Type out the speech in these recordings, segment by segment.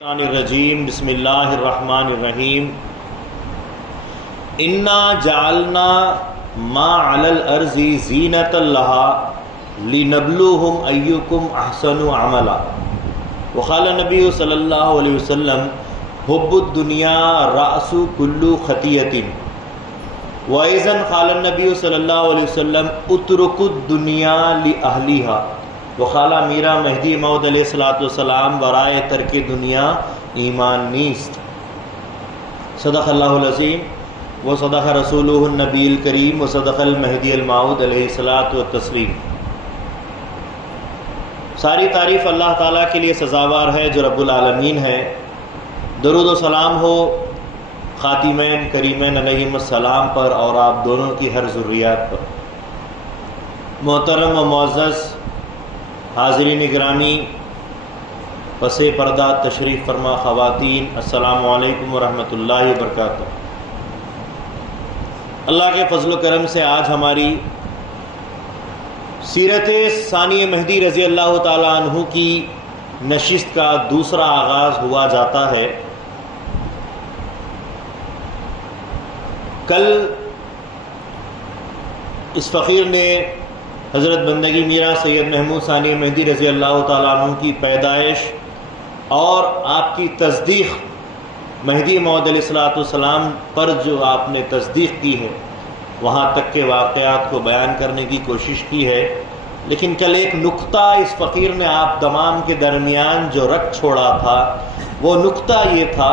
الرجیم بسم اللہ الرحمن الرحیم انا جعلنا ما علی الارض زینۃ لها لنبلوہم ایکم احسن عملا وقال النبی صلی اللہ علیہ وسلم حب الدنیا رأس کل خطیۃ وایضا قال النبی صلی اللہ علیہ وسلم اترکوا الدنیا لأہلها وقال میرا مہدی موعود علیہ السلام برائے ترک دنیا ایمان نیست۔ صدق اللہ العظیم و صدق رسولہ النبی الکریم و صدق المہدی الموعود علیہ الصلاۃ والتسلیم۔ ساری تعریف اللہ تعالیٰ کے لیے سزاوار ہے جو رب العالمین ہے۔ درود و سلام ہو خاتمین کریمین علیہم السلام پر اور آپ دونوں کی ہر ذریات پر۔ محترم و معزز حاضرین گرامی، پس پردہ تشریف فرما خواتین، السلام علیکم ورحمۃ اللہ وبرکاتہ۔ اللہ کے فضل و کرم سے آج ہماری سیرت ثانی مہدی رضی اللہ تعالیٰ عنہ کی نشست کا دوسرا آغاز ہوا جاتا ہے۔ کل اس فقیر نے حضرت بندگی میرا سید محمود ثانی مہدی رضی اللہ تعالیٰ عنہ کی پیدائش اور آپ کی تصدیق، مہدی موعود علیہ السلام پر جو آپ نے تصدیق کی ہے، وہاں تک کے واقعات کو بیان کرنے کی کوشش کی ہے۔ لیکن کل ایک نقطہ اس فقیر نے آپ تمام کے درمیان جو رکھ چھوڑا تھا، وہ نقطہ یہ تھا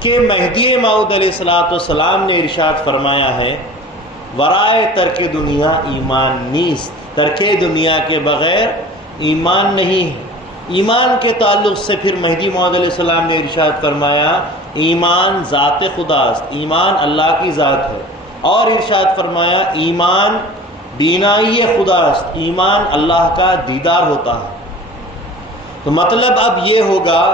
کہ مہدی موعود علیہ السلام نے ارشاد فرمایا ہے ورائے ترک دنیا ایمان نیست، ترک دنیا کے بغیر ایمان نہیں ہے۔ ایمان کے تعلق سے پھر مہدی موعود علیہ السلام نے ارشاد فرمایا ایمان ذات خداست، ایمان اللہ کی ذات ہے، اور ارشاد فرمایا ایمان بینائی خداست، ایمان اللہ کا دیدار ہوتا ہے۔ تو مطلب اب یہ ہوگا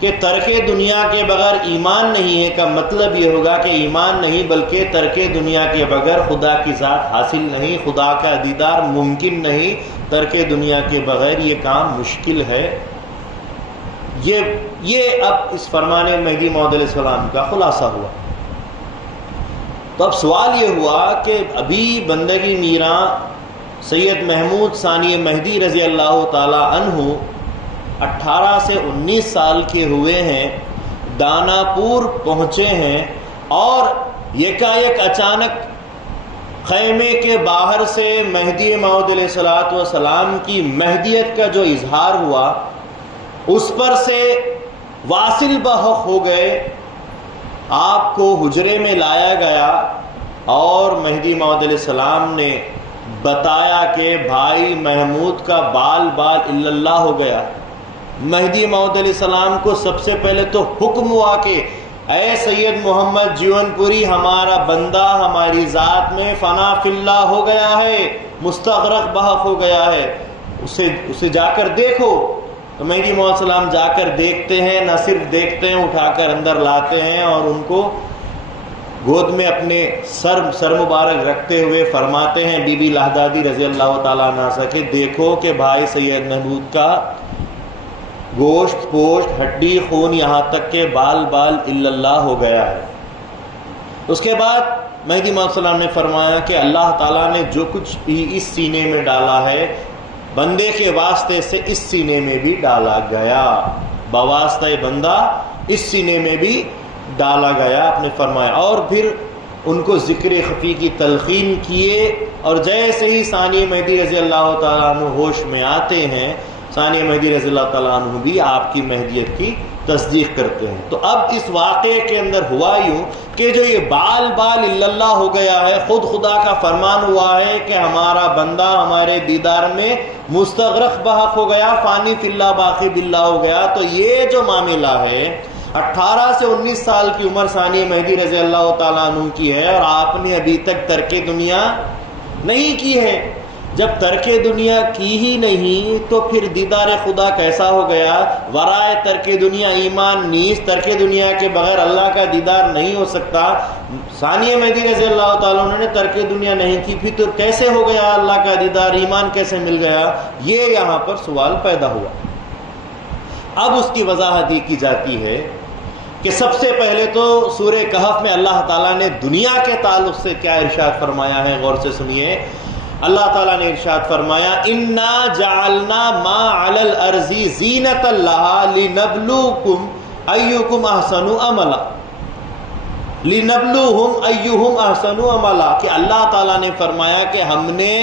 کہ ترک دنیا کے بغیر ایمان نہیں ہے کا مطلب یہ ہوگا کہ ایمان نہیں بلکہ ترک دنیا کے بغیر خدا کی ذات حاصل نہیں، خدا کا دیدار ممکن نہیں، ترک دنیا کے بغیر یہ کام مشکل ہے۔ یہ اب اس فرمان مہدی موعود علیہ السلام کا خلاصہ ہوا۔ تو اب سوال یہ ہوا کہ ابھی بندگی میراں سید محمود ثانی مہدی رضی اللہ تعالی عنہ 18 سے 19 سال کے ہوئے ہیں، دانا پور پہنچے ہیں، اور یکایک اچانک خیمے کے باہر سے مہدی موعود علیہ السلام کی مہدیت کا جو اظہار ہوا، اس پر سے واصل بحق ہو گئے۔ آپ کو حجرے میں لایا گیا اور مہدی موعود علیہ السلام نے بتایا کہ بھائی محمود کا بال الا اللہ ہو گیا۔ مہدی موعود علیہ السلام کو سب سے پہلے تو حکم ہوا کہ اے سید محمد جیون پوری، ہمارا بندہ ہماری ذات میں فنا فی اللہ ہو گیا ہے، مستغرق بحق ہو گیا ہے، اسے جا کر دیکھو۔ تو مہدی موعود علیہ السلام جا کر دیکھتے ہیں، نہ صرف دیکھتے ہیں، اٹھا کر اندر لاتے ہیں اور ان کو گود میں اپنے سر مبارک رکھتے ہوئے فرماتے ہیں بی بی لہدادی رضی اللہ تعالیٰ عنہ سے کہ دیکھو کہ بھائی سید محمود کا گوشت پوشت ہڈی خون یہاں تک کہ بال الا اللہ ہو گیا ہے۔ اس کے بعد مہدی موعود علیہ السلام نے فرمایا کہ اللہ تعالیٰ نے جو کچھ بھی اس سینے میں ڈالا ہے، بندے کے واسطے سے اس سینے میں بھی ڈالا گیا، بواسطہ بندہ اس سینے میں بھی ڈالا گیا، آپ نے فرمایا۔ اور پھر ان کو ذکر خفی کی تلقین کیے، اور جیسے ہی ثانی مہدی رضی اللہ تعالیٰ عنہ ہوش میں آتے ہیں، ثانی مہدی رضی اللہ تعالیٰ عنہ بھی آپ کی مہدیت کی تصدیق کرتے ہیں۔ تو اب اس واقعے کے اندر ہوا یوں کہ جو یہ بال الا اللہ ہو گیا ہے، خود خدا کا فرمان ہوا ہے کہ ہمارا بندہ ہمارے دیدار میں مستغرق بحق ہو گیا، فانی فی اللہ باقی باللہ ہو گیا۔ تو یہ جو معاملہ ہے 18 سے 19 سال کی عمر ثانی مہدی رضی اللہ تعالیٰ عنہ کی ہے، اور آپ نے ابھی تک ترک دنیا نہیں کی ہے۔ جب ترک دنیا کی ہی نہیں تو پھر دیدار خدا کیسا ہو گیا؟ ورائے ترک دنیا ایمان نیست، ترک دنیا کے بغیر اللہ کا دیدار نہیں ہو سکتا۔ ثانی مہدی رضی اللہ تعالیٰ عنہ نے ترک دنیا نہیں کی، پھر تو کیسے ہو گیا اللہ کا دیدار، ایمان کیسے مل گیا؟ یہ یہاں پر سوال پیدا ہوا۔ اب اس کی وضاحت یہ کی جاتی ہے کہ سب سے پہلے تو سورہ کہف میں اللہ تعالیٰ نے دنیا کے تعلق سے کیا ارشاد فرمایا ہے، غور سے سنیے۔ اللہ تعالیٰ نے ارشاد فرمایا انا جعلنا ما علی الارض زینۃ لها لنبلوکم ایکم احسن عملا، لنبلوہم ایہم احسن عملا، کہ اللہ تعالیٰ نے فرمایا کہ ہم نے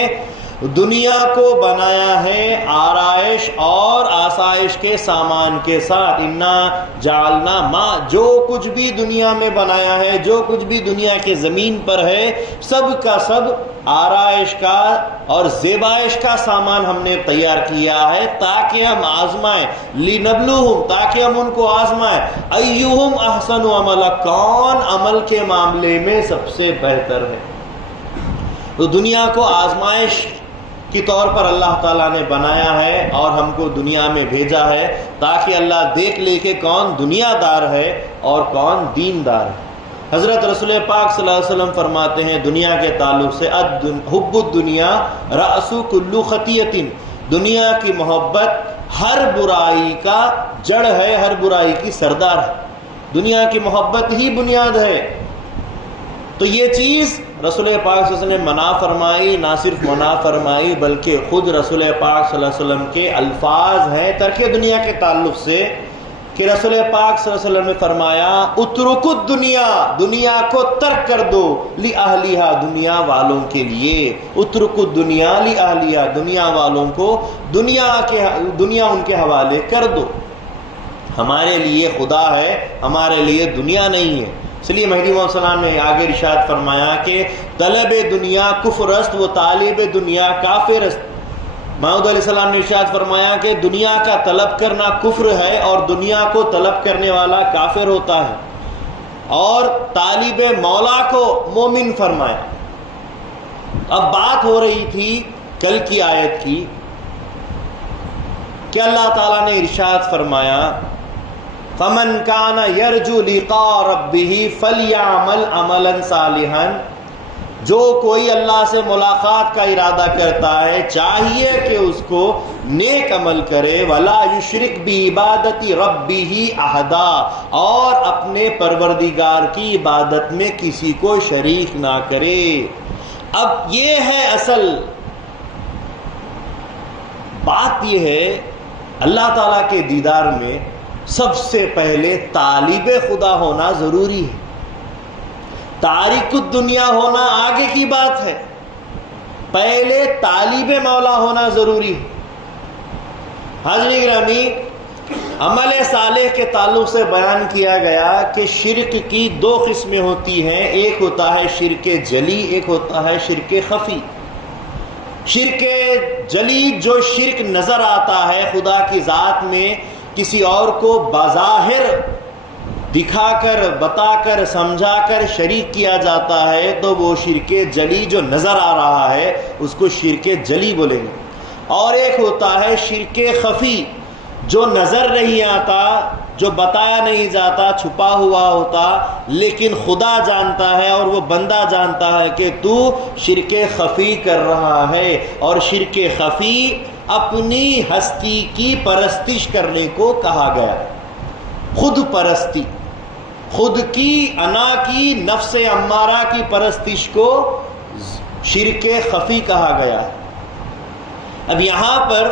دنیا کو بنایا ہے آرائش اور آسائش کے سامان کے ساتھ۔ انا جعلنا ما، جو کچھ بھی دنیا میں بنایا ہے، جو کچھ بھی دنیا کے زمین پر ہے، سب کا سب آرائش کا اور زیبائش کا سامان ہم نے تیار کیا ہے تاکہ ہم آزمائیں، لنبلوہم، تاکہ ہم ان کو آزمائیں، ایہم احسن عملا، کون عمل کے معاملے میں سب سے بہتر ہے۔ تو دنیا کو آزمائش کی طور پر اللہ تعالیٰ نے بنایا ہے اور ہم کو دنیا میں بھیجا ہے تاکہ اللہ دیکھ لے کہ کون دنیا دار ہے اور کون دین دار ہے۔ حضرت رسول پاک صلی اللہ علیہ وسلم فرماتے ہیں دنیا کے تعلق سے حب الدنیا رأس کل خطیۃ، دنیا کی محبت ہر برائی کا جڑ ہے، ہر برائی کی سردار ہے، دنیا کی محبت ہی بنیاد ہے۔ تو یہ چیز رسول پاک صلی اللہ علیہ وسلم نے منع فرمائی، نہ صرف منع فرمائی بلکہ خود رسول پاک صلی اللہ علیہ وسلم کے الفاظ ہیں ترک دنیا کے تعلق سے، کہ رسول پاک صلی اللہ علیہ وسلم نے فرمایا اترکوا الدنیا، دنیا کو ترک کر دو، لأہلیہا، دنیا والوں کے لیے، اترکوا الدنیا لأہلیہا، دنیا والوں کو دنیا ان کے حوالے کر دو۔ ہمارے لیے خدا ہے، ہمارے لیے دنیا نہیں ہے۔ اس لیے مہدی موعود علیہ السلام نے آگے ارشاد فرمایا کہ طلب دنیا کفر است و طالب دنیا کافر است۔ موعود علیہ السلام نے ارشاد فرمایا کہ دنیا کا طلب کرنا کفر ہے اور دنیا کو طلب کرنے والا کافر ہوتا ہے، اور طالب مولا کو مومن فرمایا۔ اب بات ہو رہی تھی کل کی آیت کی کہ اللہ تعالیٰ نے ارشاد فرمایا فَمَنْ كَانَ يَرْجُو لِقَاءَ رَبِّهِ فَلْيَعْمَلْ عَمَلًا صَالِحًا، جو کوئی اللہ سے ملاقات کا ارادہ کرتا ہے چاہیے کہ اس کو نیک عمل کرے، وَلَا يُشْرِكْ بِعِبَادَةِ رَبِّهِ أَحَدًا، اور اپنے پروردگار کی عبادت میں کسی کو شریک نہ کرے۔ اب یہ ہے اصل بات، یہ ہے اللہ تعالیٰ کے دیدار میں سب سے پہلے طالب خدا ہونا ضروری ہے، تارک الدنیا ہونا آگے کی بات ہے، پہلے طالب مولا ہونا ضروری ہے۔ حاضرین گرامی، عمل صالح کے تعلق سے بیان کیا گیا کہ شرک کی دو قسمیں ہوتی ہیں، ایک ہوتا ہے شرک جلی، ایک ہوتا ہے شرک خفی۔ شرک جلی جو شرک نظر آتا ہے خدا کی ذات میں، کسی اور کو بظاہر دکھا کر، بتا کر، سمجھا کر شریک کیا جاتا ہے، تو وہ شرک جلی جو نظر آ رہا ہے اس کو شرک جلی بولیں گے۔ اور ایک ہوتا ہے شرک خفی جو نظر نہیں آتا، جو بتایا نہیں جاتا، چھپا ہوا ہوتا، لیکن خدا جانتا ہے اور وہ بندہ جانتا ہے کہ تو شرک خفی کر رہا ہے۔ اور شرک خفی اپنی ہستی کی پرستش کرنے کو کہا گیا، خود پرستی، خود کی انا کی نفس امارہ کی پرستش کو شرک خفی کہا گیا۔ اب یہاں پر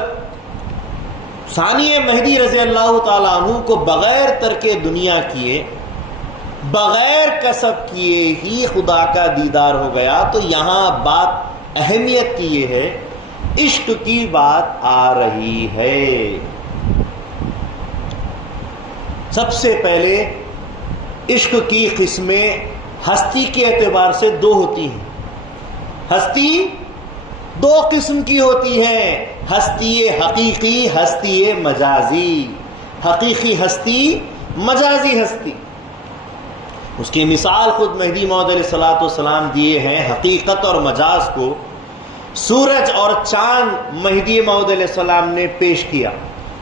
ثانی مہدی رضی اللہ تعالیٰ عنہ کو بغیر ترک دنیا کیے، بغیر کسب کیے ہی خدا کا دیدار ہو گیا۔ تو یہاں بات اہمیت کی یہ ہے، عشق کی بات آ رہی ہے۔ سب سے پہلے عشق کی قسمیں ہستی کے اعتبار سے دو ہوتی ہیں۔ ہستی دو قسم کی ہوتی ہیں، ہستی حقیقی، ہستی مجازی۔ حقیقی ہستی، مجازی ہستی۔ اس کی مثال خود مہدی موعود علیہ السلام دیے ہیں۔ حقیقت اور مجاز کو سورج اور چاند مہدی موعود علیہ السلام نے پیش کیا۔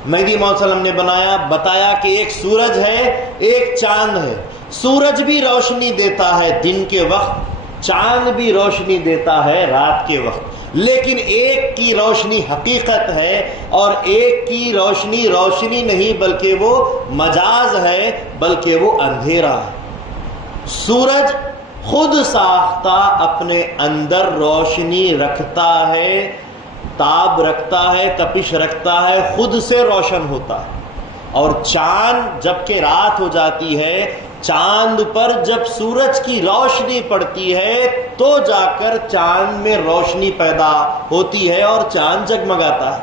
مہدی موعود علیہ السلام نے بتایا کہ ایک سورج ہے، ایک چاند ہے۔ سورج بھی روشنی دیتا ہے دن کے وقت، چاند بھی روشنی دیتا ہے رات کے وقت۔ لیکن ایک کی روشنی حقیقت ہے اور ایک کی روشنی روشنی نہیں بلکہ وہ مجاز ہے، بلکہ وہ اندھیرا ہے۔ سورج خود ساختہ اپنے اندر روشنی رکھتا ہے، تاب رکھتا ہے، تپش رکھتا ہے، خود سے روشن ہوتا ہے۔ اور چاند جب کہ رات ہو جاتی ہے، چاند پر جب سورج کی روشنی پڑتی ہے تو جا کر چاند میں روشنی پیدا ہوتی ہے اور چاند جگمگاتا ہے۔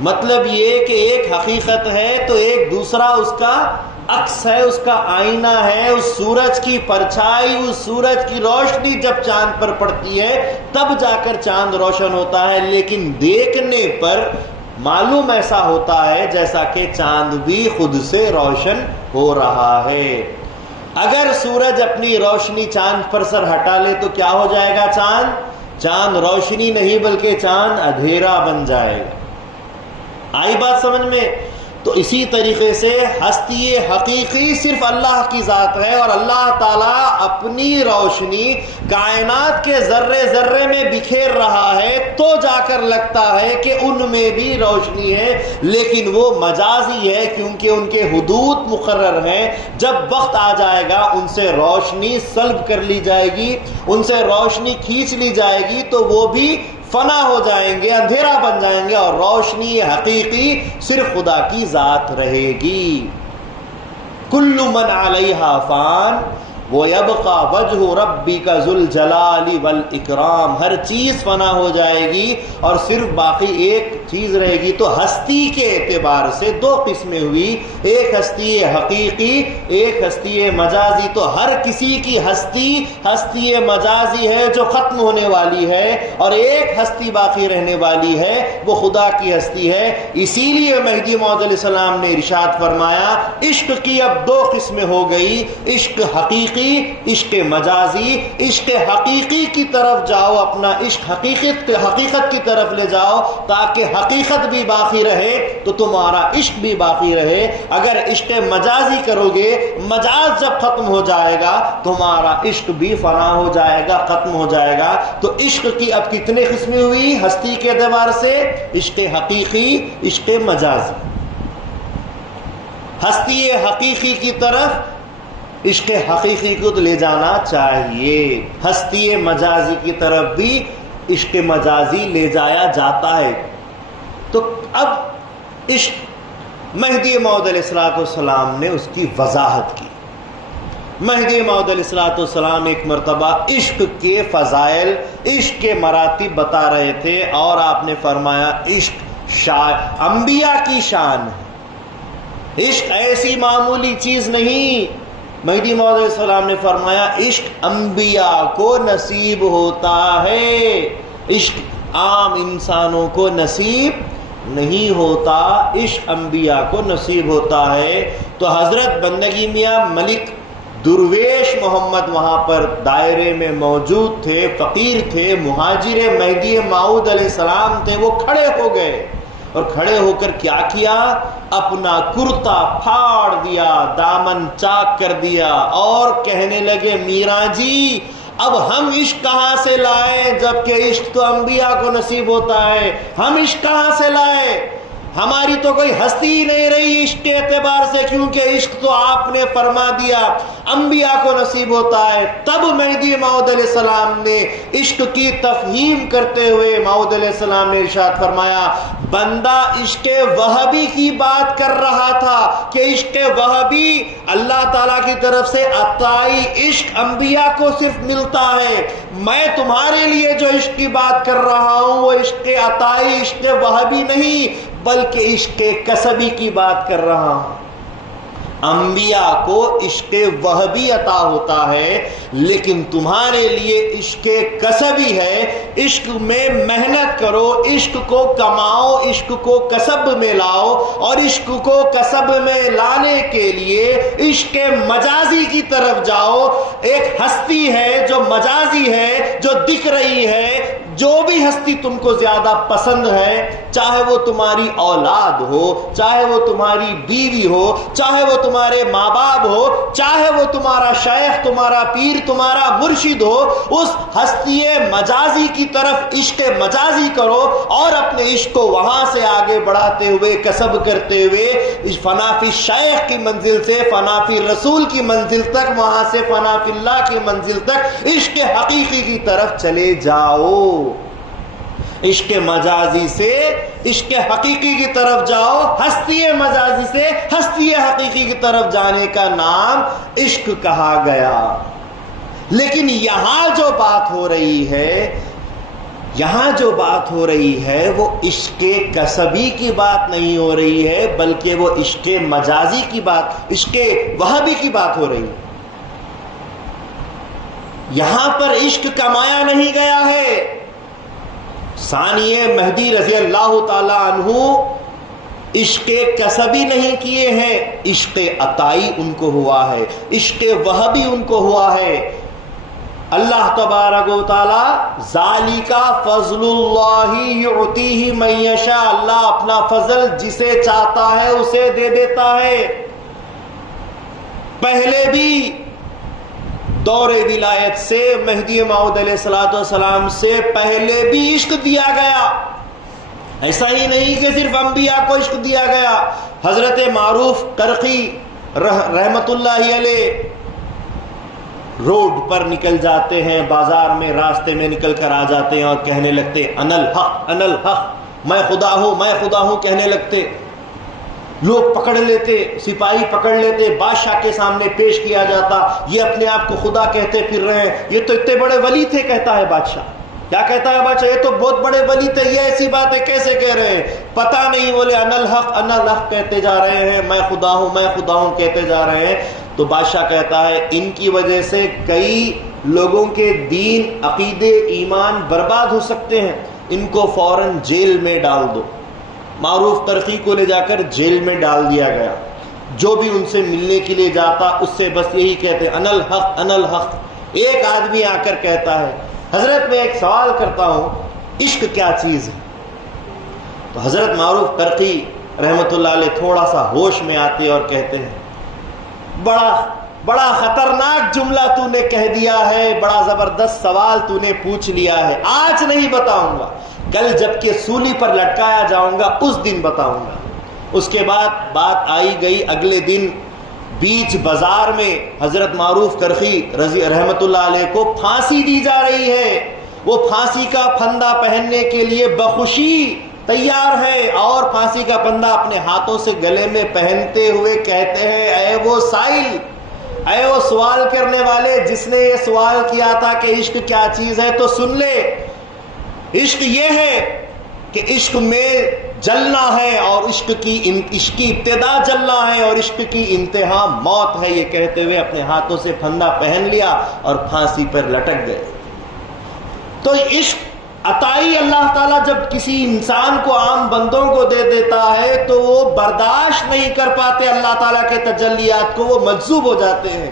مطلب یہ کہ ایک حقیقت ہے تو ایک دوسرا اس کا عکس ہے، اس کا آئینہ ہے۔ اس سورج کی پرچھائی، اس سورج کی روشنی جب چاند پر پڑتی ہے تب جا کر چاند روشن ہوتا ہے، لیکن دیکھنے پر معلوم ایسا ہوتا ہے جیسا کہ چاند بھی خود سے روشن ہو رہا ہے۔ اگر سورج اپنی روشنی چاند پر سر ہٹا لے تو کیا ہو جائے گا؟ چاند روشنی نہیں بلکہ چاند اندھیرا بن جائے گا۔ آئی بات سمجھ میں؟ تو اسی طریقے سے ہستی حقیقی صرف اللہ کی ذات ہے، اور اللہ تعالیٰ اپنی روشنی کائنات کے ذرے ذرے میں بکھیر رہا ہے تو جا کر لگتا ہے کہ ان میں بھی روشنی ہے، لیکن وہ مجازی ہے کیونکہ ان کے حدود مقرر ہیں۔ جب وقت آ جائے گا ان سے روشنی سلب کر لی جائے گی، ان سے روشنی کھینچ لی جائے گی تو وہ بھی فنا ہو جائیں گے، اندھیرا بن جائیں گے، اور روشنی حقیقی صرف خدا کی ذات رہے گی۔ کل من علیہا فان وَيَبْقَى وَجْهُ رَبِّكَ ذُو الْجَلَالِ وَالْإِكْرَامِ۔ ہر چیز فنا ہو جائے گی اور صرف باقی ایک چیز رہے گی۔ تو ہستی کے اعتبار سے دو قسمیں ہوئی، ایک ہستی حقیقی، ایک ہستی مجازی۔ تو ہر کسی کی ہستی مجازی ہے جو ختم ہونے والی ہے، اور ایک ہستی باقی رہنے والی ہے، وہ خدا کی ہستی ہے۔ اسی لیے مہدی موعود علیہ السلام نے ارشاد فرمایا عشق کی اب دو قسمیں ہو گئی، عشق حقیقی، عشق مجازی۔ عشق حقیقی کی طرف جاؤ، اپنا عشق حقیقت کی طرف لے جاؤ تاکہ حقیقت بھی باقی رہے تو تمہارا عشق بھی باقی رہے۔ اگر عشق مجازی کرو گے، مجاز جب ختم ہو جائے گا تمہارا عشق بھی فنا ہو جائے گا، ختم ہو جائے گا۔ تو عشق کی اب کتنے قسمیں ہوئی ہستی کے اعتبار سے؟ عشق حقیقی، عشق مجازی۔ ہستی حقیقی کی طرف عشق حقیقی کو تو لے جانا چاہیے، ہستی مجازی کی طرف بھی عشق مجازی لے جایا جاتا ہے۔ تو اب عشق مہدی موعود علیہ السلام نے اس کی وضاحت کی۔ مہدی موعود علیہ السلام ایک مرتبہ عشق کے فضائل، عشق کے مراتب بتا رہے تھے، اور آپ نے فرمایا عشق انبیاء کی شان ہے، عشق ایسی معمولی چیز نہیں۔ مہدی موعود علیہ السلام نے فرمایا عشق انبیاء کو نصیب ہوتا ہے، عشق عام انسانوں کو نصیب نہیں ہوتا، عشق انبیاء کو نصیب ہوتا ہے۔ تو حضرت بندگی میاں ملک درویش محمد وہاں پر دائرے میں موجود تھے، فقیر تھے، مہاجر مہدی موعود علیہ السلام تھے۔ وہ کھڑے ہو گئے اور کھڑے ہو کر کیا کیا؟ اپنا کرتا پھاڑ دیا، دامن چاک کر دیا اور کہنے لگے میراں جی اب ہم عشق کہاں سے لائیں جبکہ عشق تو انبیاء کو نصیب ہوتا ہے؟ ہم عشق کہاں سے لائیں؟ ہماری تو کوئی ہستی ہی نہیں رہی عشق کے اعتبار سے، کیونکہ عشق تو آپ نے فرما دیا انبیاء کو نصیب ہوتا ہے۔ تب مہدی موعود علیہ السلام نے عشق کی تفہیم کرتے ہوئے موعود علیہ السلام نے ارشاد فرمایا بندہ عشق وہبی کی بات کر رہا تھا کہ عشق وہبی اللہ تعالیٰ کی طرف سے عطائی عشق انبیاء کو صرف ملتا ہے۔ میں تمہارے لیے جو عشق کی بات کر رہا ہوں وہ عشق عطائی، عشق وہبی نہیں بلکہ عشق کسبی کی بات کر رہا ہوں۔ انبیاء کو عشق وہبی عطا ہوتا ہے، لیکن تمہارے لیے عشق کسبی ہے۔ عشق میں محنت کرو، عشق کو کماؤ، عشق کو کسب میں لاؤ، اور عشق کو کسب میں لانے کے لیے عشق مجازی کی طرف جاؤ۔ ایک ہستی ہے جو مجازی ہے، جو دکھ رہی ہے، جو بھی ہستی تم کو زیادہ پسند ہے، چاہے وہ تمہاری اولاد ہو، چاہے وہ تمہاری بیوی ہو، چاہے وہ تمہارے ماں باپ ہو، چاہے وہ تمہارا شیخ، تمہارا پیر، تمہارا مرشد ہو، اس ہستی مجازی کی طرف عشق مجازی کرو اور اپنے عشق کو وہاں سے آگے بڑھاتے ہوئے، کسب کرتے ہوئے فنا فی شیخ کی منزل سے فنا فی رسول کی منزل تک، وہاں سے فنا فی اللہ کی منزل تک عشق حقیقی کی طرف چلے جاؤ۔ عشق مجازی سے عشق حقیقی کی طرف جاؤ، ہستی مجازی سے ہستی حقیقی کی طرف جانے کا نام عشق کہا گیا۔ لیکن یہاں جو بات ہو رہی ہے وہ عشق کسبی کی بات نہیں ہو رہی ہے، بلکہ وہ عشق مجازی کی بات، عشق وہابی کی بات ہو رہی ہے۔ یہاں پر عشق کمایا نہیں گیا ہے۔ ثانی مہدی رضی اللہ تعالی عنہ عشق کسبی نہیں کیے ہیں، عشق عطائی ان کو ہوا ہے، عشق وہابی ان کو ہوا ہے۔ اللہ تبارک و تعالی ذالک فضل اللہ یعطیہ من یشاء، اللہ اپنا فضل جسے چاہتا ہے اسے دے دیتا ہے۔ پہلے بھی دور ولایت سے مہدی موعود علیہ السلام سے پہلے بھی عشق دیا گیا، ایسا ہی نہیں کہ صرف انبیاء کو عشق دیا گیا۔ حضرت معروف کرخی رحمت اللہ علیہ روڈ پر نکل جاتے ہیں، بازار میں راستے میں نکل کر آ جاتے ہیں اور کہنے لگتے انا الحق انا الحق، میں خدا ہوں کہنے لگتے۔ لوگ پکڑ لیتے، سپاہی پکڑ لیتے، بادشاہ کے سامنے پیش کیا جاتا، یہ اپنے آپ کو خدا کہتے پھر رہے ہیں، یہ تو اتنے بڑے ولی تھے، کہتا ہے بادشاہ۔ کیا کہتا ہے بادشاہ؟ یہ تو بہت بڑے ولی تھے، یہ ایسی باتیں کیسے کہہ رہے ہیں؟ پتہ نہیں، بولے انا الحق کہتے جا رہے ہیں، میں خدا ہوں کہتے جا رہے ہیں۔ تو بادشاہ کہتا ہے ان کی وجہ سے کئی لوگوں کے دین، عقیدے، ایمان برباد ہو سکتے ہیں، ان کو فوراً جیل میں ڈال دو۔ معروف کرخی کو لے جا کر جیل میں ڈال دیا گیا۔ جو بھی ان سے ملنے کے لیے جاتا اس سے بس یہی کہتے انا الحق۔ ایک آدمی آ کر کہتا ہے حضرت میں ایک سوال کرتا ہوں، عشق کیا چیز ہے؟ تو حضرت معروف کرخی رحمت اللہ علیہ تھوڑا سا ہوش میں آتے اور کہتے ہیں بڑا خطرناک جملہ تو نے کہہ دیا ہے، بڑا زبردست سوال تو نے پوچھ لیا ہے، آج نہیں بتاؤں گا، کل جب کہ سولی پر لٹکایا جاؤں گا اس دن بتاؤں گا۔ اس کے بعد بات آئی گئی، اگلے دن بیچ بازار میں حضرت معروف کرخی رحمت اللہ علیہ کو پھانسی دی جا رہی ہے۔ وہ پھانسی کا پھندا پہننے کے لیے بخوشی تیار ہے اور پھانسی کا پھندا اپنے ہاتھوں سے گلے میں پہنتے ہوئے کہتے ہیں اے وہ سائل، اے وہ سوال کرنے والے جس نے یہ سوال کیا تھا کہ عشق کیا چیز ہے، تو سن لے، عشق یہ ہے کہ عشق میں جلنا ہے اور عشق کی ابتدا جلنا ہے اور عشق کی انتہا موت ہے، یہ کہتے ہوئے اپنے ہاتھوں سے پھندا پہن لیا اور پھانسی پر لٹک گئے۔ تو عشق عطائی اللہ تعالیٰ جب کسی انسان کو، عام بندوں کو دے دیتا ہے تو وہ برداشت نہیں کر پاتے اللہ تعالیٰ کے تجلیات کو، وہ مجذوب ہو جاتے ہیں،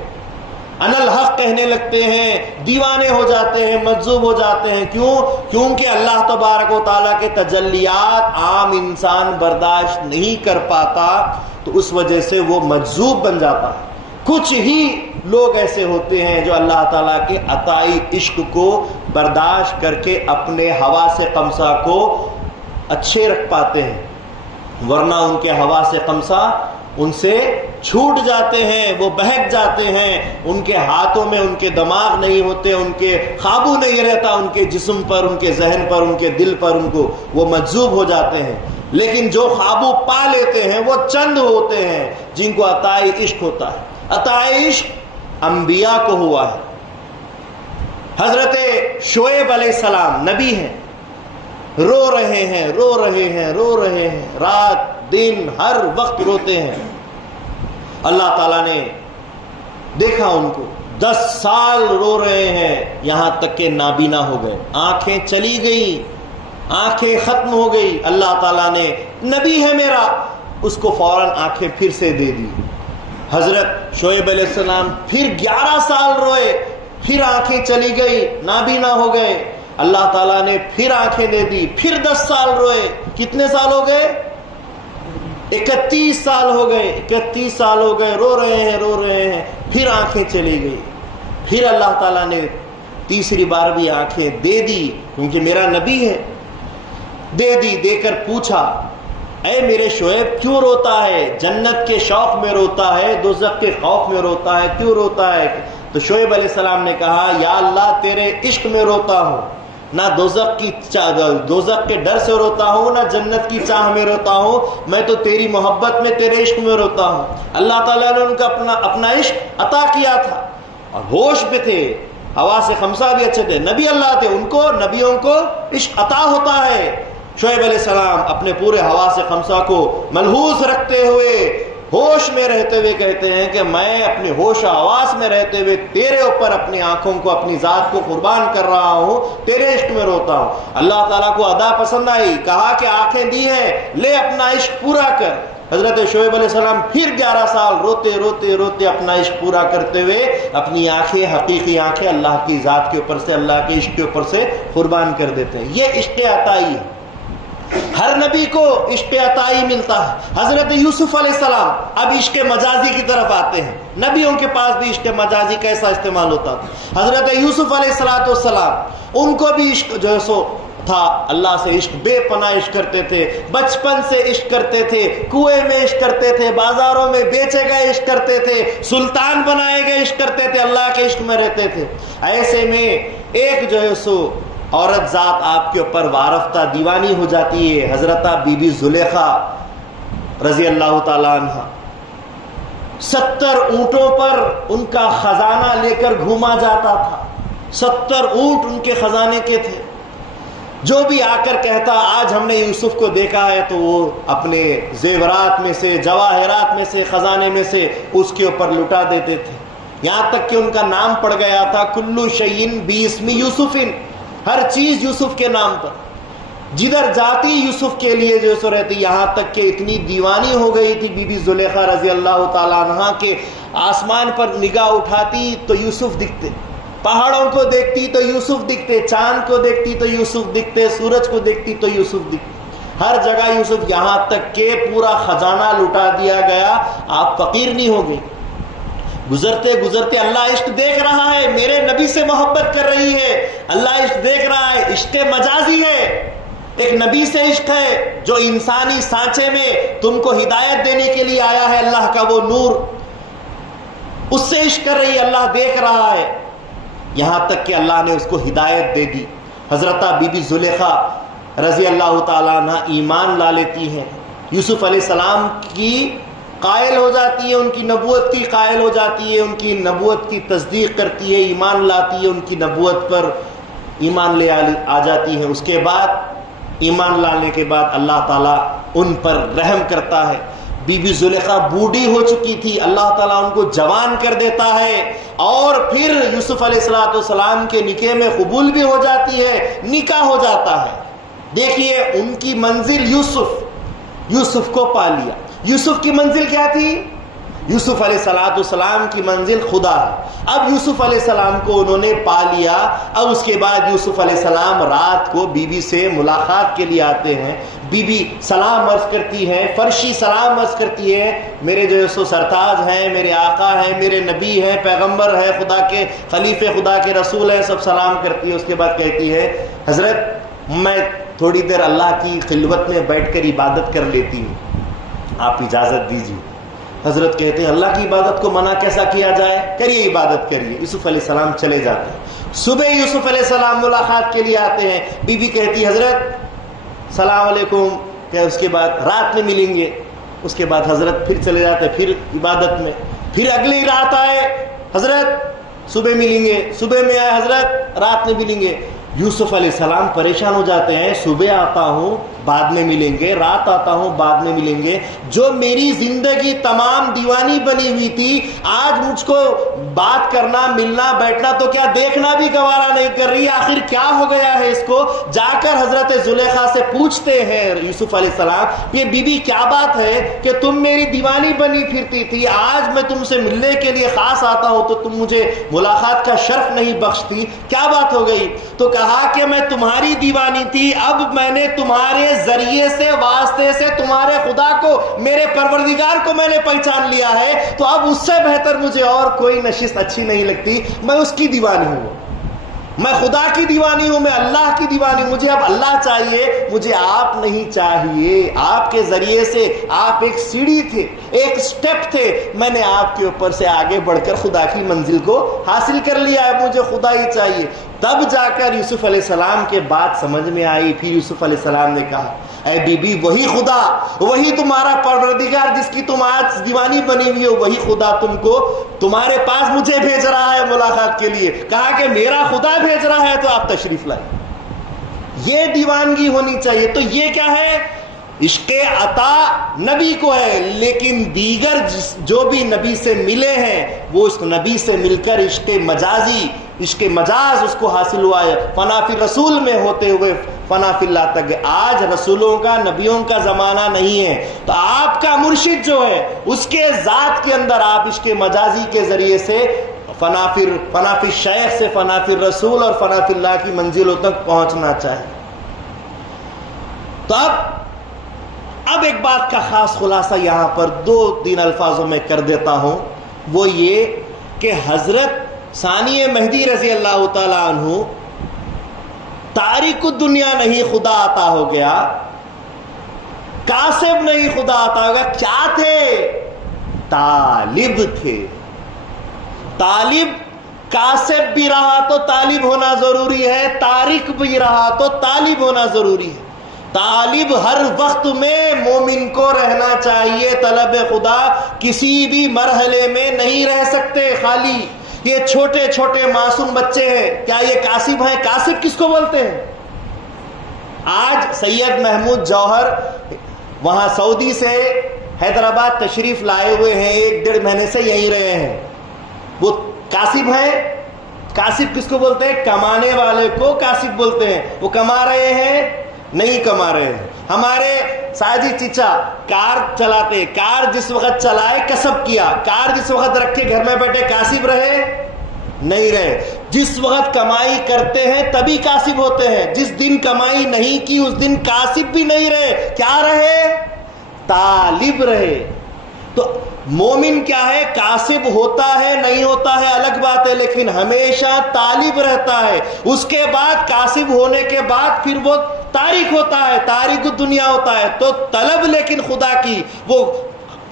انا الحق کہنے لگتے ہیں، دیوانے ہو جاتے ہیں، مجذوب ہو جاتے ہیں۔ کیوں؟ کیونکہ اللہ تبارک و تعالیٰ کے تجلیات عام انسان برداشت نہیں کر پاتا، تو اس وجہ سے وہ مجذوب بن جاتا ہے۔ کچھ ہی لوگ ایسے ہوتے ہیں جو اللہ تعالیٰ کے عطائی عشق کو برداشت کر کے اپنے حواس خمسہ کو اچھے رکھ پاتے ہیں، ورنہ ان کے حواس خمسہ ان سے چھوٹ جاتے ہیں، وہ بہک جاتے ہیں، ان کے ہاتھوں میں ان کے دماغ نہیں ہوتے، ان کے قابو نہیں رہتا ان کے جسم پر، ان کے ذہن پر، ان کے دل پر، ان کو وہ مجذوب ہو جاتے ہیں۔ لیکن جو قابو پا لیتے ہیں وہ چند ہوتے ہیں جن کو عطائی عشق ہوتا ہے۔ عطائی عشق انبیاء کو ہوا ہے۔ حضرت شعیب علیہ السلام نبی ہیں، رو رہے ہیں، رات دن ہر وقت روتے ہیں۔ اللہ تعالیٰ نے دیکھا ان کو، 10 سال رو رہے ہیں، یہاں تک کہ نابینا ہو گئے، آنکھیں چلی گئی، آنکھیں ختم ہو گئی۔ اللہ تعالیٰ نے، نبی ہے میرا، اس کو فوراً آنکھیں پھر سے دے دی۔ حضرت شعیب علیہ السلام پھر 11 سال روئے، پھر آنکھیں چلی گئی، نابینا ہو گئے۔ اللہ تعالیٰ نے پھر آنکھیں دے دی، پھر 10 سال روئے۔ کتنے سال ہو گئے؟ 31 سال ہو گئے، 31 سال ہو گئے، رو رہے ہیں، پھر آنکھیں چلی گئی. پھر اللہ تعالیٰ نے تیسری بار بھی آنکھیں دے دی، کیونکہ میرا نبی ہے. دے کر پوچھا اے میرے شعیب کیوں روتا ہے؟ جنت کے شوق میں روتا ہے، دوزخ کے خوف میں روتا ہے، کیوں روتا ہے؟ تو شعیب علیہ السلام نے کہا یا اللہ تیرے عشق میں روتا ہوں، نہ دوزخ کے ڈر سے روتا ہوں، نہ جنت کی چاہ میں روتا ہوں، میں تو تیری محبت میں، تیرے عشق میں روتا ہوں. اللہ تعالیٰ نے ان کا اپنا عشق عطا کیا تھا اور ہوش پہ تھے، حواس خمسہ بھی اچھے تھے، نبی اللہ تھے، ان کو نبیوں کو عشق عطا ہوتا ہے. شعیب علیہ السلام اپنے پورے حواس خمسہ کو ملحوظ رکھتے ہوئے، ہوش میں رہتے ہوئے کہتے ہیں کہ میں اپنے ہوش و حواس میں رہتے ہوئے تیرے اوپر اپنی آنکھوں کو، اپنی ذات کو قربان کر رہا ہوں، تیرے عشق میں روتا ہوں. اللہ تعالیٰ کو ادا پسند آئی، کہا کہ آنکھیں دی ہیں، لے اپنا عشق پورا کر. حضرت شعیب علیہ السلام پھر 11 سال روتے اپنا عشق پورا کرتے ہوئے اپنی آنکھیں، حقیقی آنکھیں اللہ کی ذات کے اوپر سے، اللہ کے عشق کے اوپر سے قربان کر دیتے ہیں. یہ عشق عطائی ہے. ہر نبی کو عشق عطائی ملتا ہے. حضرت یوسف علیہ السلام، اب عشق مجازی کی طرف آتے ہیں. نبیوں کے پاس بھی عشق مجازی کیسا استعمال ہوتا تھا. حضرت یوسف علیہ السلام ان کو بھی عشق جو ہے سو تھا، اللہ سے عشق، بے پناہ عشق کرتے تھے، بچپن سے عشق کرتے تھے، کنویں میں عشق کرتے تھے، بازاروں میں بیچے گئے عشق کرتے تھے، سلطان بنائے گئے عشق کرتے تھے، اللہ کے عشق میں رہتے تھے. ایسے میں ایک جو ہے سو عورت ذات آپ کے اوپر وارفتہ دیوانی ہو جاتی ہے، حضرت بی بی زلیخا رضی اللہ تعالیٰ عنہ. 70 اونٹوں پر ان کا خزانہ لے کر گھوما جاتا تھا. 70 اونٹ ان کے خزانے کے تھے. جو بھی آ کر کہتا آج ہم نے یوسف کو دیکھا ہے، تو وہ اپنے زیورات میں سے، جواہرات میں سے، خزانے میں سے اس کے اوپر لٹا دیتے تھے. یہاں تک کہ ان کا نام پڑ گیا تھا کلو شیئن باسم یوسفن، ہر چیز یوسف کے نام پر، جدھر جاتی یوسف کے لیے جو سو رہتی. یہاں تک کہ اتنی دیوانی ہو گئی تھی بی بی زلیخا رضی اللہ تعالیٰ عنہ کے آسمان پر نگاہ اٹھاتی تو یوسف دکھتے، پہاڑوں کو دیکھتی تو یوسف دکھتے، چاند کو دیکھتی تو یوسف دکھتے، سورج کو دیکھتی تو یوسف دکھتے، ہر جگہ یوسف. یہاں تک کہ پورا خزانہ لٹا دیا گیا، آپ فقیر نہیں ہو گئے. گزرتے اللہ عشق دیکھ رہا ہے، میرے نبی سے محبت کر رہی ہے، اللہ عشق دیکھ رہا ہے. عشق مجازی ہے، ایک نبی سے عشق ہے جو انسانی سانچے میں تم کو ہدایت دینے کے لیے آیا ہے، اللہ کا وہ نور، اس سے عشق کر رہی ہے، اللہ دیکھ رہا ہے. یہاں تک کہ اللہ نے اس کو ہدایت دے دی. حضرت بی بی زلیخا رضی اللہ تعالیٰ عنہ ایمان لا لیتی ہیں، یوسف علیہ السلام کی قائل ہو جاتی ہے، ان کی نبوت کی قائل ہو جاتی ہے، ان کی نبوت کی تصدیق کرتی ہے، ایمان لاتی ہے، ان کی نبوت پر ایمان لے آ جاتی ہے. اس کے بعد ایمان لانے کے بعد اللہ تعالیٰ ان پر رحم کرتا ہے. بی بی زلیخا بوڑھی ہو چکی تھی، اللہ تعالیٰ ان کو جوان کر دیتا ہے، اور پھر یوسف علیہ السلام کے نکاح میں قبول بھی ہو جاتی ہے، نکاح ہو جاتا ہے. دیکھیے ان کی منزل یوسف کو پا لیا. یوسف کی منزل کیا تھی؟ یوسف علیہ السلام کی منزل خدا ہے. اب یوسف علیہ السلام کو انہوں نے پا لیا. اب اس کے بعد یوسف علیہ السلام رات کو بی بی سے ملاقات کے لیے آتے ہیں. بی بی سلام عرض کرتی ہیں، فرشی سلام عرض کرتی ہے، میرے جو سو سرتاج ہیں، میرے آقا ہیں، میرے نبی ہیں، پیغمبر ہے، خدا کے خلیفے، خدا کے رسول ہیں، سب سلام کرتی ہے. اس کے بعد کہتی ہے حضرت میں تھوڑی دیر اللہ کی خلوت میں بیٹھ کر عبادت کر لیتی ہوں، آپ اجازت دیجیے. حضرت کہتے ہیں اللہ کی عبادت کو منع کیسا کیا جائے، کریے عبادت کریے. یوسف علیہ السلام چلے جاتے ہیں. صبح یوسف علیہ السلام ملاقات کے لیے آتے ہیں. بی بی کہتی حضرت السلام علیکم، کہ اس کے بعد رات میں ملیں گے. اس کے بعد حضرت پھر چلے جاتے ہیں، پھر عبادت میں. پھر اگلی رات آئے، حضرت صبح ملیں گے. صبح میں آئے، حضرت رات میں ملیں گے. یوسف علیہ السلام پریشان ہو جاتے ہیں، صبح آتا ہوں بعد میں ملیں گے، رات آتا ہوں بعد میں ملیں گے. جو میری زندگی تمام دیوانی بنی ہوئی تھی، آج مجھ کو بات کرنا، ملنا، بیٹھنا تو کیا دیکھنا بھی گوارا نہیں کر رہی. آخر کیا ہو گیا ہے اس کو؟ جا کر حضرت زلیخا سے پوچھتے ہیں یوسف علیہ السلام، یہ بی بی کیا بات ہے کہ تم میری دیوانی بنی پھرتی تھی، آج میں تم سے ملنے کے لیے خاص آتا ہوں تو تم مجھے ملاقات کا شرف نہیں بخشتی، کیا بات ہو گئی؟ تو کہا کہ میں تمہاری دیوانی تھی، اب میں نے تمہارے ذریعے سے واسطے سے تمہارے خدا کو میرے پروردگار کو میں نے پہچان لیا ہے تو اب اس سے بہتر مجھے اور کوئی نشست اچھی نہیں لگتی. میں اس کی دیوانی ہوں, میں خدا کی دیوانی ہوں, میں اللہ کی دیوانی ہوں. مجھے اب اللہ چاہیے, مجھے آپ نہیں چاہیے. آپ کے ذریعے سے آپ ایک سیڑھی تھے, ایک سٹیپ تھے, میں نے آپ کے اوپر سے آگے بڑھ کر خدا کی منزل کو حاصل کر لیا ہے, مجھے خدا ہی چاہیے. تب جا کر یوسف علیہ السلام کے بات سمجھ میں آئی. پھر یوسف علیہ السلام نے کہا اے بی بی, وہی خدا, وہی تمہارا پروردگار جس کی تم آج دیوانی بنی ہوئی ہو, وہی خدا تم کو تمہارے پاس مجھے بھیج رہا ہے ملاقات کے لیے. کہا کہ میرا خدا بھیج رہا ہے تو آپ تشریف لائیں. یہ دیوانگی ہونی چاہیے. تو یہ کیا ہے؟ عشق عطا نبی کو ہے, لیکن دیگر جو بھی نبی سے ملے ہیں وہ اس نبی سے مل کر عشق مجازی, عشق مجاز اس کو حاصل ہوا ہے. فنا فی رسول میں ہوتے ہوئے فنا فی اللہ تک. آج رسولوں کا, نبیوں کا زمانہ نہیں ہے, تو آپ کا مرشد جو ہے اس کے ذات کے اندر آپ عشق مجازی کے ذریعے سے فنا فی شیخ سے فنا فی رسول اور فنا فی اللہ کی منزلوں تک پہنچنا چاہیے. تو اب ایک بات کا خاص خلاصہ یہاں پر 2-3 الفاظوں میں کر دیتا ہوں. وہ یہ کہ حضرت ثانی مہدی رضی اللہ تعالی عنہ تاریک الدنیا نہیں, خدا عطا ہو گیا. کاسب نہیں, خدا عطا ہو گیا. کیا تھے؟ طالب تھے. طالب کاسب بھی رہا تو طالب ہونا ضروری ہے, تارک بھی رہا تو طالب ہونا ضروری ہے. طالب ہر وقت میں مومن کو رہنا چاہیے. طلب خدا کسی بھی مرحلے میں نہیں رہ سکتے خالی. یہ چھوٹے چھوٹے معصوم بچے ہیں, کیا یہ کاسب ہیں؟ کاسب کس کو بولتے ہیں؟ آج سید محمود جوہر وہاں سعودی سے حیدرآباد تشریف لائے ہوئے ہیں, 1-1.5 مہینے سے یہیں رہے ہیں. وہ کاسب ہیں. کاسب کس کو بولتے ہیں؟ کمانے والے کو کاسب بولتے ہیں. وہ کما رہے ہیں؟ نہیں کما رہے ہیں. ہمارے ساجی چچا کار چلاتے, کار جس وقت چلائے کسب کیا, کار جس وقت رکھے گھر میں بیٹھے کاسب رہے؟ نہیں رہے. جس وقت کمائی کرتے ہیں تبھی کاسب ہوتے ہیں. جس دن کمائی نہیں کی اس دن کاسب بھی نہیں رہے. کیا رہے؟ طالب رہے. تو مومن کیا ہے؟ کاسب ہوتا ہے, نہیں ہوتا ہے الگ بات ہے, لیکن ہمیشہ طالب رہتا ہے. اس کے بعد کاسب ہونے کے بعد پھر وہ تاریک ہوتا ہے, تاریک دنیا ہوتا ہے. تو طلب لیکن خدا کی وہ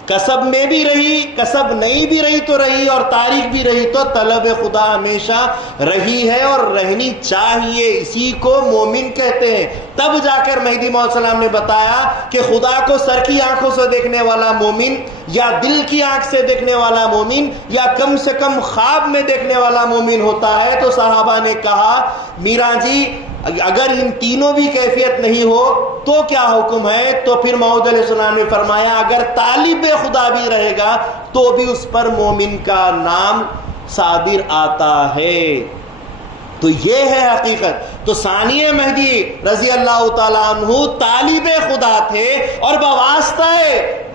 کسب میں بھی رہی, کسب نہیں بھی رہی تو رہی, اور تاریک بھی رہی, تو طلب خدا ہمیشہ رہی ہے اور رہنی چاہیے. اسی کو مومن کہتے ہیں. تب جا کر مہدی موعود السلام نے بتایا کہ خدا کو سر کی آنکھوں سے دیکھنے والا مومن, یا دل کی آنکھ سے دیکھنے والا مومن, یا کم سے کم خواب میں دیکھنے والا مومن ہوتا ہے. تو صحابہ نے کہا میرا جی اگر ان تینوں بھی کیفیت نہیں ہو تو کیا حکم ہے؟ تو پھر موعود علیہ السلام نے فرمایا اگر طالب خدا بھی رہے گا تو بھی اس پر مومن کا نام صادر آتا ہے. تو یہ ہے حقیقت. تو ثانی مہدی رضی اللہ تعالیٰ عنہ طالب خدا تھے, اور بواسطہ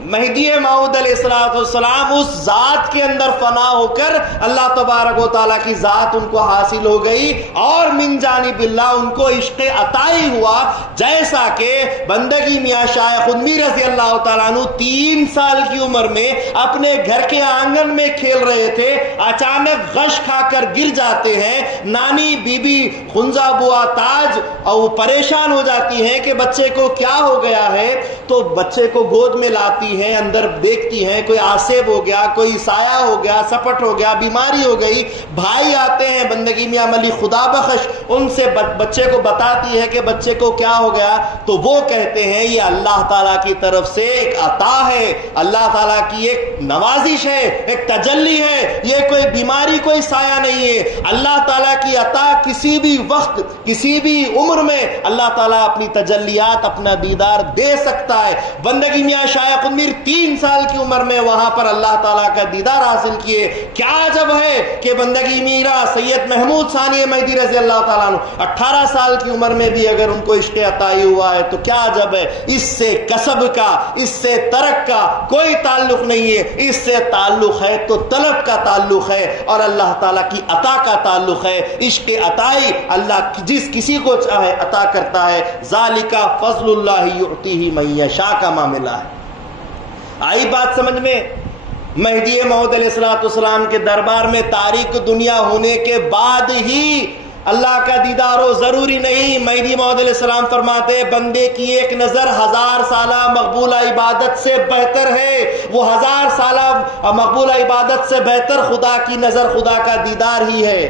مہدی موعود علیہ السلام اس ذات کے اندر فنا ہو کر اللہ تبارک و تعالیٰ کی ذات ان کو حاصل ہو گئی, اور من جانب اللہ ان کو عشق عطائی ہوا. جیسا کہ بندگی میاں شاہ خدمی رضی اللہ تعالیٰ عنہ 3 سال کی عمر میں اپنے گھر کے آنگن میں کھیل رہے تھے, اچانک غش کھا کر گر جاتے ہیں. نانی بی بی خنزہ بوا تاج اور پریشان ہو جاتی ہیں کہ بچے کو کیا ہو گیا ہے. تو بچے کو گود میں لاتی ہیں, اندر دیکھتی ہیں کوئی آسیب ہو گیا, کوئی سایہ ہو گیا, سپٹ ہو گیا, بیماری ہو گئی. بھائی آتے ہیں بندگی میاں ملی خدا بخش, ان سے بچے کو بتاتی ہے کہ بچے کو کیا ہو گیا. تو وہ کہتے ہیں یہ اللہ تعالیٰ کی طرف سے ایک عطا ہے, اللہ تعالیٰ کی ایک نوازش ہے, ایک تجلی ہے, یہ کوئی بیماری کوئی سایہ نہیں ہے. اللہ تعالیٰ کی عطا کسی بھی وقت کسی بھی عمر میں اللہ تعالیٰ اپنی تجلیات اپنا دیدار دے سکتا ہے. بندگی میاں شاہ قطبی پھر 3 سال کی عمر میں وہاں پر اللہ تعالیٰ کا دیدار حاصل کیے. کیا عجب ہے کہ بندگی میرا سید محمود ثانی مہدی رضی اللہ تعالیٰ عنہ 18 سال کی عمر میں بھی اگر ان کو عشق عطائی ہوا ہے تو کیا عجب ہے. اس سے کسب کا، اس سے ترک کا کوئی تعلق نہیں ہے. اس سے تعلق ہے تو طلب کا تعلق ہے اور اللہ تعالیٰ کی عطا کا تعلق ہے. عشق عطائی اللہ جس کسی کو چاہے عطا کرتا ہے. ذالک فضل اللہ یعطیہ من یشاء کا معاملہ ہے. آئی بات سمجھ میں؟ مہدی موعود علیہ السلام کے دربار میں تاریک دنیا ہونے کے بعد ہی اللہ کا دیدار ہو ضروری نہیں. مہدی موعود علیہ السلام فرماتے بندے کی ایک نظر 1000 سالہ مقبولہ عبادت سے بہتر ہے. وہ 1000 سالہ مقبولہ عبادت سے بہتر خدا کی نظر، خدا کا دیدار ہی ہے.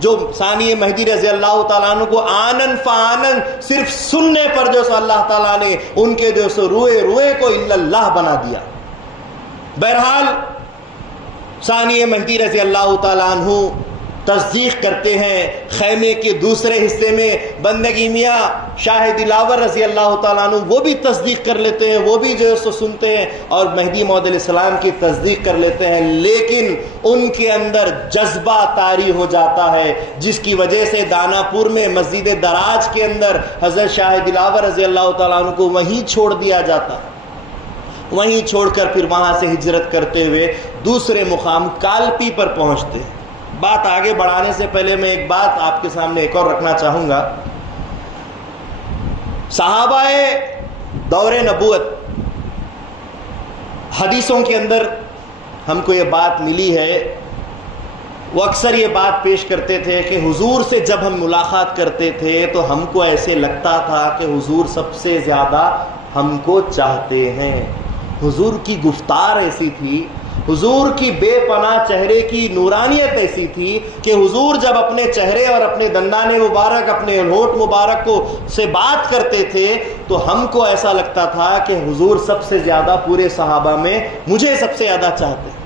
جو ثانی مہدی رضی اللہ تعالیٰ عنہ کو آنن فآنن صرف سننے پر جو سو اللہ تعالیٰ نے ان کے جو سو روئے کو الا اللہ بنا دیا. بہرحال ثانی مہدی رضی اللہ تعالیٰ عنہ تصدیق کرتے ہیں. خیمے کے دوسرے حصے میں بندگی میاں شاہ دلاور رضی اللہ تعالیٰ عنہ وہ بھی تصدیق کر لیتے ہیں، وہ بھی جو ہے سو سنتے ہیں اور مہدی موعود علیہ السلام کی تصدیق کر لیتے ہیں. لیکن ان کے اندر جذبہ طاری ہو جاتا ہے جس کی وجہ سے دانا پور میں مسجد دراج کے اندر حضرت شاہ دلاور رضی اللہ تعالیٰ عنہ کو وہیں چھوڑ دیا جاتا. وہیں چھوڑ کر پھر وہاں سے ہجرت کرتے ہوئے دوسرے مقام کالپی پر پہنچتے ہیں. بات آگے بڑھانے سے پہلے میں ایک بات آپ کے سامنے ایک اور رکھنا چاہوں گا. صحابہ دور نبوت حدیثوں کے اندر ہم کو یہ بات ملی ہے، وہ اکثر یہ بات پیش کرتے تھے کہ حضور سے جب ہم ملاقات کرتے تھے تو ہم کو ایسے لگتا تھا کہ حضور سب سے زیادہ ہم کو چاہتے ہیں. حضور کی گفتار ایسی تھی، حضور کی بے پناہ چہرے کی نورانیت ایسی تھی کہ حضور جب اپنے چہرے اور اپنے دندان مبارک، اپنے ہونٹ مبارک کو سے بات کرتے تھے تو ہم کو ایسا لگتا تھا کہ حضور سب سے زیادہ پورے صحابہ میں مجھے سب سے زیادہ چاہتے ہیں.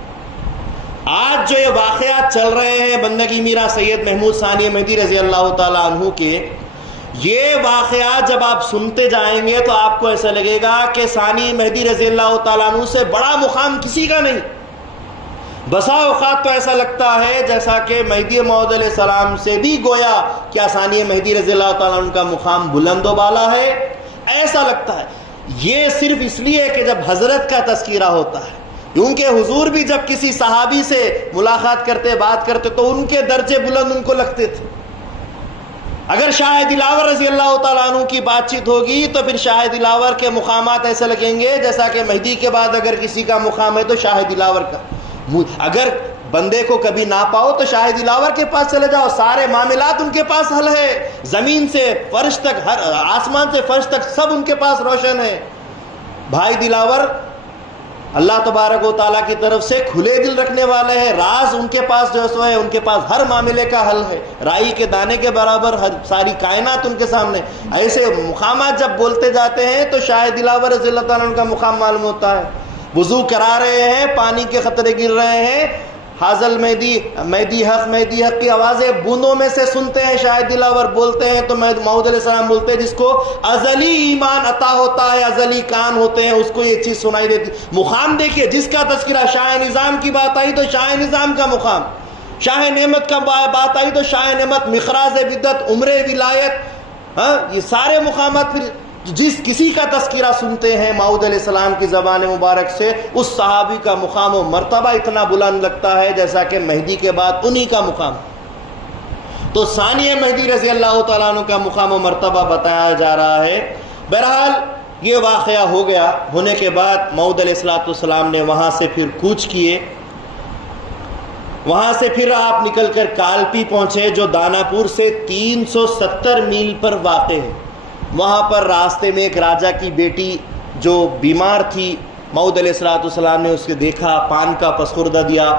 آج جو یہ واقعات چل رہے ہیں بندگی میرا سید محمود ثانی مہدی رضی اللہ تعالیٰ عنہ کے، یہ واقعات جب آپ سنتے جائیں گے تو آپ کو ایسا لگے گا کہ ثانی مہدی رضی اللہ تعالیٰ عنہ سے بڑا مقام کسی کا نہیں. بسا اوقات تو ایسا لگتا ہے جیسا کہ مہدی موعود علیہ السلام سے بھی گویا کیا ثانی مہدی رضی اللہ تعالیٰ عنہ کا مقام بلند و بالا ہے، ایسا لگتا ہے. یہ صرف اس لیے کہ جب حضرت کا تذکرہ ہوتا ہے، کیونکہ حضور بھی جب کسی صحابی سے ملاقات کرتے، بات کرتے تو ان کے درجے بلند ان کو لگتے تھے. اگر شاہ دلاور رضی اللہ تعالیٰ عنہ کی بات چیت ہوگی تو پھر شاہ دلاور کے مقامات ایسے لگیں گے جیسا کہ مہدی کے بعد اگر کسی کا مقام ہے تو شاہ دلاور کا. اگر بندے کو کبھی نہ پاؤ تو شاہ دلاور کے پاس چلے جاؤ، سارے معاملات ان کے پاس حل ہے. زمین سے فرش تک، ہر آسمان سے فرش تک سب ان کے پاس روشن ہے. بھائی دلاور اللہ تبارک و تعالیٰ کی طرف سے کھلے دل رکھنے والے ہیں. راز ان کے پاس جو سو ہے، ان کے پاس ہر معاملے کا حل ہے. رائی کے دانے کے برابر ساری کائنات ان کے سامنے. ایسے مقامات جب بولتے جاتے ہیں تو شاہ دلاور رضی اللہ تعالیٰ عنہ کا مقام معلوم ہوتا ہے. وضو کرا رہے ہیں، پانی کے قطرے گر رہے ہیں، حاضل مہدی حق کی آوازیں بوندوں میں سے سنتے ہیں. شاہ دلاور بولتے ہیں تو موعود علیہ السلام بولتے ہیں جس کو ازلی ایمان عطا ہوتا ہے، ازلی کان ہوتے ہیں، اس کو یہ چیز سنائی دیتی. مقام دیکھیے، جس کا تذکرہ شاہ نظام کی بات آئی تو شاہ نظام کا مقام، شاہ نعمت کا بات آئی تو شاہ نعمت، مخراج بدعت، عمر ولایت، یہ سارے مقامات پھر جس کسی کا تذکرہ سنتے ہیں موعود علیہ السلام کی زبان مبارک سے، اس صحابی کا مقام و مرتبہ اتنا بلند لگتا ہے جیسا کہ مہدی کے بعد انہی کا مقام. تو ثانی مہدی رضی اللہ تعالیٰ عنہ کا مقام و مرتبہ بتایا جا رہا ہے. بہرحال یہ واقعہ ہو گیا. ہونے کے بعد موعود علیہ السلام نے وہاں سے پھر کوچ کیے. وہاں سے پھر آپ نکل کر کالپی پہنچے جو دانا پور سے 370 میل پر واقع ہے. وہاں پر راستے میں ایک راجا کی بیٹی جو بیمار تھی، موعود علیہ السلام نے اس کے دیکھا، پان کا پسخوردہ دیا،